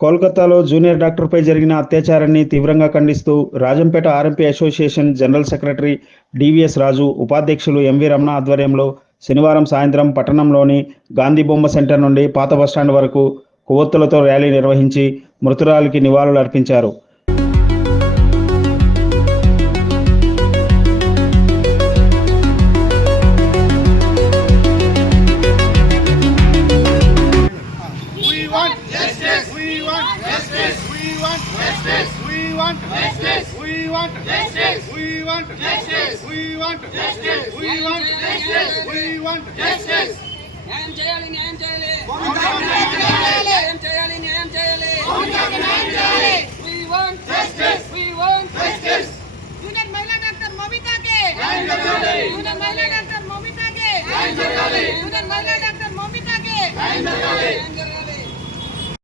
కోల్కతాలో జూనియర్ డాక్టర్పై జరిగిన అత్యాచారాన్ని తీవ్రంగా ఖండిస్తూ Rajampet RMP association general secretary DVS Raju ఉపాధ్యక్షులు ఎంవి రమణ ఆధ్వర్యంలో శనివారం సాయంత్రం పట్టణంలోని గాంధీ బొమ్మ సెంటర్ నుండి పాత బస్టాండ్ వరకు కొవ్వొత్తులతో ర్యాలీ నిర్వహించి మృతురాలికి నివాళులు అర్పించారు We want justice. We want justice. We want justice. We want justice. We want justice. We want justice. We want justice. We want justice. We want justice. న్యాయం చేయాలి న్యాయం చేయాలి న్యాయం చేయాలి. న్యాయం చేయాలి న్యాయం చేయాలి న్యాయం చేయాలి.